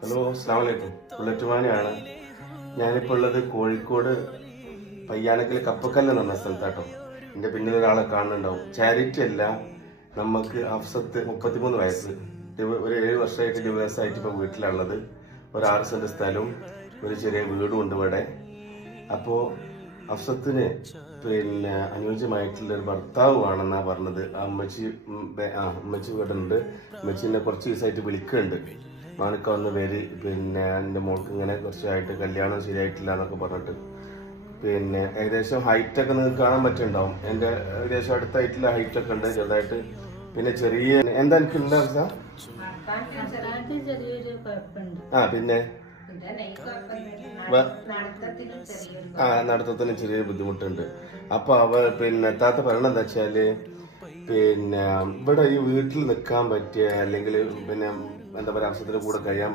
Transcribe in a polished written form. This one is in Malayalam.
ഹലോ, അസ്സലാമു അലൈക്കും. ബുള്ളറ്റുമാനാണ്. ഞാനിപ്പോൾ ഉള്ളത് കോഴിക്കോട് പയ്യാനക്കൽ കപ്പക്കല്ല് എന്ന് പറഞ്ഞ സ്ഥലത്താട്ടോ. എൻ്റെ പിന്നിൽ ഒരാളെ കാണുന്നുണ്ടാവും. ചാരിറ്റി അല്ല, നമുക്ക് അഫ്സത്ത് 33 വയസ്സ്, ഒരു 7 വർഷമായിട്ട് ഡിവേഴ്സായിട്ട് ഇപ്പോൾ വീട്ടിലുള്ളത്. ഒരു 6 സെൻറ്റ് സ്ഥലവും ഒരു ചെറിയ വീടും ഉണ്ട് ഇവിടെ. അപ്പോൾ അഫ്സത്തിന് അനുയോജ്യമായിട്ടുള്ള ഒരു ഭർത്താവ് വേണമെന്നാണ് പറഞ്ഞത്. അമ്മച്ചി ഇവിടെ ഉണ്ട്. അമ്മച്ചിനെ കുറച്ച് ദിവസമായിട്ട് വിളിക്കുന്നുണ്ട്. മാനക്ക വന്ന് പേര് എൻ്റെ മോൾക്ക് ഇങ്ങനെ കുറച്ചായിട്ട് കല്യാണം ശരിയായിട്ടില്ല എന്നൊക്കെ പറഞ്ഞിട്ട്. ഏകദേശം ഹൈറ്റൊക്കെ നിങ്ങൾക്ക് കാണാൻ പറ്റുന്നുണ്ടാവും. എൻ്റെ ഏകദേശം അടുത്തായിട്ടുള്ള ഹൈറ്റൊക്കെ ഉണ്ട് ചെറുതായിട്ട്. പിന്നെ ചെറിയ എന്താ എനിക്ക് എന്താ പിന്നെ നടത്തത്തിന് ചെറിയൊരു ബുദ്ധിമുട്ടുണ്ട്. അപ്പൊ താത്ത പറയണ എന്താ വെച്ചാല് ഇവിടെ ഈ വീട്ടിൽ നിൽക്കാൻ പറ്റിയ അല്ലെങ്കിൽ എന്താ പറയുക, അംശത്തിന്റെ കൂടെ കഴിയാൻ